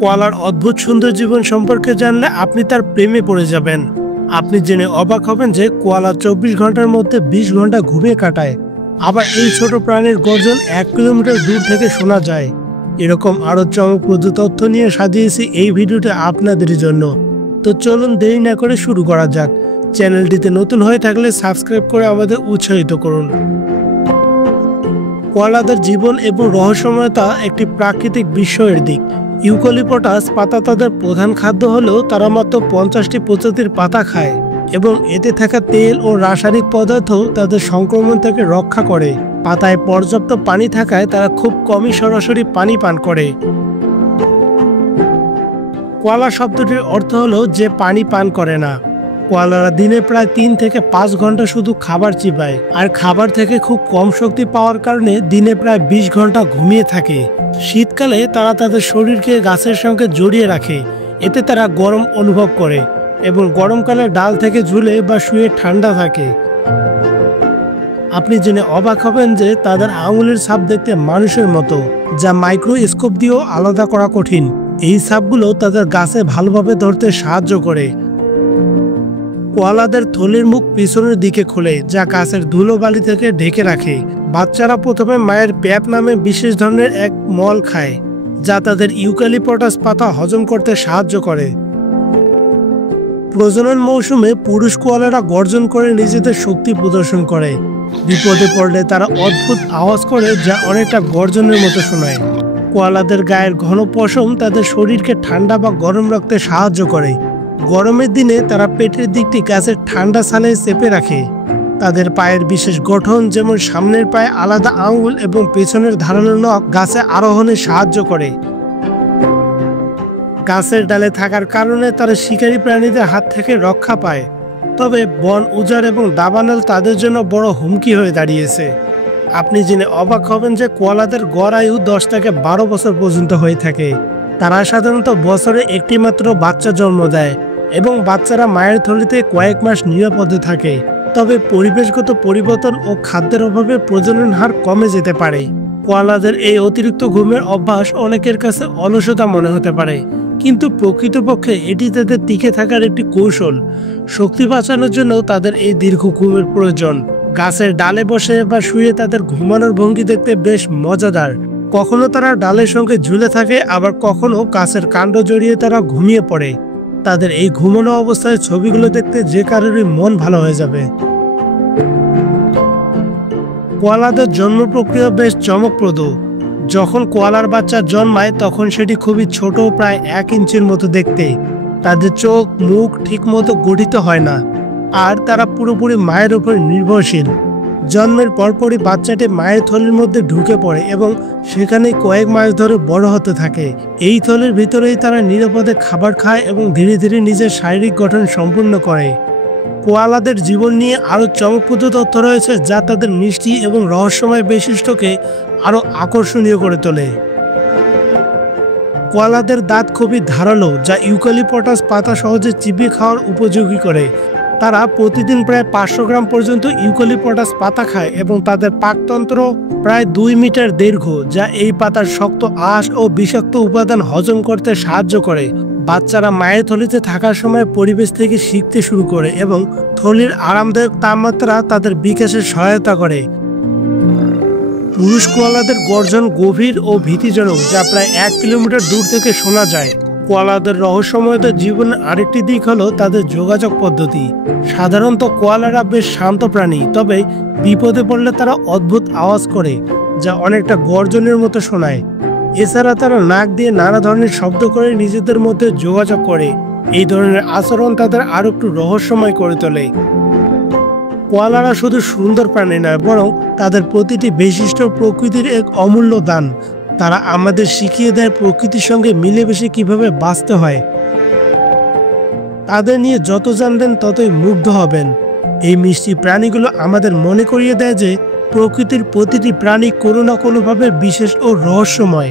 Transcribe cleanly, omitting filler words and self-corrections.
কোয়ালার অদ্ভুত সুন্দর জীবন সম্পর্কে জানলে আপনি তার প্রেমে পড়ে যাবেন। আপনি জেনে অবাক হবেন যে কোয়ালা ২৪ ঘন্টার মধ্যে ২০ ঘন্টা ঘুমিয়ে কাটায়। আবার এই ছোট প্রাণীর গর্জন ১ কিলোমিটার দূর থেকে শোনা যায়। এরকম আরো চমকপ্রদ তথ্য নিয়ে সাজিয়েছি এই ভিডিওটা আপনাদের জন্য। তো চলুন দেরি না করে শুরু করা যাক। চ্যানেলটিতে নতুন হয়ে থাকলে সাবস্ক্রাইব করে আমাদের উৎসাহিত করুন। কোয়ালাদের জীবন এবং রহস্যময়তা একটি প্রাকৃতিক বিস্ময়ের দিক। ইউক্যালিপটাস পাতা তাদের প্রধান খাদ্য হলেও তারা মাত্র ৫০টি প্রজাতির পাতা খায় এবং এতে থাকা তেল ও রাসায়নিক পদার্থ তাদের সংক্রমণ থেকে রক্ষা করে। পাতায় পর্যাপ্ত পানি থাকায় তারা খুব কমই সরাসরি পানি পান করে। কোয়ালা শব্দটির অর্থ হলো যে পানি পান করে না। কোয়ালারা দিনে প্রায় ৩ থেকে ৫ ঘন্টা শুধু খাবার চিবায়, আর খাবার থেকে খুব কম শক্তি পাওয়ার কারণে দিনে প্রায় ২০ ঘন্টা ঘুমিয়ে থাকে। শীতকালে তারা তাদের শরীরকে গাছের সঙ্গে জড়িয়ে রাখে, এতে তারা গরম অনুভব করে এবং গরমকালে ডাল থেকে ঝুলে বা শুয়ে ঠান্ডা থাকে। আপনি জেনে অবাক হবেন যে তাদের আঙুলের ছাপ দেখতে মানুষের মতো, যা মাইক্রোস্কোপ দিয়েও আলাদা করা কঠিন। এই ছাপগুলো তাদের গাছে ভালোভাবে ধরতে সাহায্য করে। কোয়ালাদের থলির মুখ পিছনের দিকে খোলে, যা গাছের ধুলোবালি থেকে ঢেকে রাখে। বাচ্চারা প্রথমে মায়ের প্যাপ নামে বিশেষ ধরনের এক মল খায়, যা তাদের ইউক্যালিপটাস পাতা হজম করতে সাহায্য করে। প্রজনন মৌসুমে পুরুষ কোয়ালারা গর্জন করে নিজেদের শক্তি প্রদর্শন করে। বিপদে পড়লে তারা অদ্ভুত আওয়াজ করে, যা অনেকটা গর্জনের মতো শোনায়। কোয়ালাদের গায়ের ঘন পশম তাদের শরীরকে ঠান্ডা বা গরম রাখতে সাহায্য করে। গরমের দিনে তারা পেটের দিকটি গাছের ঠান্ডা ছালে চেপে রাখে। তাদের পায়ের বিশেষ গঠন, যেমন সামনের পায়ে আলাদা আঙুল এবং পেছনের ধারালো নখ, গাছে আরোহণে সাহায্য করে। গাছের ডালে থাকার কারণে তারা শিকারী প্রাণীদের হাত থেকে রক্ষা পায়। তবে বন উজাড় এবং দাবানল তাদের জন্য বড় হুমকি হয়ে দাঁড়িয়েছে। আপনি জেনে অবাক হবেন যে কোয়ালাদের গড় আয়ু ১০ থেকে ১২ বছর পর্যন্ত হয়ে থাকে। তারা সাধারণত বছরে একটি মাত্র বাচ্চা জন্ম দেয় এবং বাচ্চারা মায়ের থলিতে কয়েক মাস নিরাপদে থাকে। তবে পরিবেশগত পরিবর্তন ও খাদ্যের অভাবে প্রজনন হার কমে যেতে পারে। কোয়ালাদের এই অতিরিক্ত ঘুমের অভ্যাস অনেকের কাছে অলসতা মনে হতে পারে, কিন্তু প্রকৃতপক্ষে এটি তাদের টিকে থাকার একটি কৌশল। শক্তি বাঁচানোর জন্য তাদের এই দীর্ঘ ঘুমের প্রয়োজন। গাছের ডালে বসে বা শুয়ে তাদের ঘুমানোর ভঙ্গি দেখতে বেশ মজাদার। কখনো তারা ডালের সঙ্গে ঝুলে থাকে, আবার কখনো গাছের কাণ্ড জড়িয়ে তারা ঘুমিয়ে পড়ে। তাদের এই ঘুমানো অবস্থায় ছবিগুলো দেখতে যে কারোরই মন ভালো হয়ে যাবে। কোয়ালাদের জন্ম প্রক্রিয়া বেশ চমকপ্রদ। যখন কোয়ালার বাচ্চা জন্মায় তখন সেটি খুবই ছোট, প্রায় ১ ইঞ্চির মতো দেখতে। তাদের চোখ মুখ ঠিক মতো গঠিত হয় না, আর তারা পুরোপুরি মায়ের উপর নির্ভরশীল। জন্মের পরপরই বাচ্চাটি মায়ের থলির মধ্যে ঢুকে পড়ে এবং সেখানে কয়েক মাস ধরে বড় হতে থাকে। এই থলির ভিতরেই তারা নিরাপদে খাবার খায় এবং ধীরে ধীরে নিজের শারীরিক গঠন সম্পূর্ণ করে। কোয়ালাদের জীবন নিয়ে আরও চমকপ্রদ তথ্য রয়েছে, যা তাদের মিষ্টি এবং রহস্যময় বৈশিষ্ট্যকে আরও আকর্ষণীয় করে তোলে। কোয়ালাদের দাঁত খুবই ধারালো, যা ইউক্যালিপটাস পাতা সহজে চিবিয়ে খাওয়ার উপযোগী করে। তারা প্রতিদিন প্রায় ৫০০ গ্রাম পর্যন্ত ইউক্যালিপটাস পাতা খায় এবং তাদের পাকতন্ত্র প্রায় ২ মিটার দীর্ঘ, যা এই পাতার শক্ত আঁশ ও বিষাক্ত উপাদান হজম করতে সাহায্য করে। বাচ্চারা মায়ের থলিতে থাকার সময় পরিবেশ থেকে শিখতে শুরু করে এবং থলির আরামদায়ক তাপমাত্রা তাদের বিকাশে সহায়তা করে। পুরুষ কোয়ালাদের গর্জন গভীর ও ভীতিজনক, যা প্রায় ১ কিলোমিটার দূর থেকে শোনা যায়। কোয়ালাদের রহস্যময়তা জীবনের আরেকটি দিক হলো তাদের যোগাযোগ পদ্ধতি। সাধারণত কোয়ালারা বেশ শান্ত প্রাণী, তবে বিপদে পড়লে তারা অদ্ভুত আওয়াজ করে, যা অনেকটা গর্জনের মতো শোনায়। এছাড়া তারা নাক দিয়ে নানা ধরনের শব্দ করে নিজেদের মধ্যে যোগাযোগ করে। এই ধরনের আচরণ তাদের আরো একটু রহস্যময় করে তোলে। কোয়ালারা শুধু সুন্দর প্রাণী নয়, বরং তাদের প্রতিটি বৈশিষ্ট্য প্রকৃতির এক অমূল্য দান। তারা আমাদের শিখিয়ে দেয় প্রকৃতির সঙ্গে মিলেমিশে কিভাবে বাঁচতে হয়। তাদের নিয়ে যত জানবেন ততই মুগ্ধ হবেন। এই মিষ্টি প্রাণীগুলো আমাদের মনে করিয়ে দেয় যে প্রকৃতির প্রতিটি প্রাণী কোনো না কোনোভাবে বিশেষ ও রহস্যময়।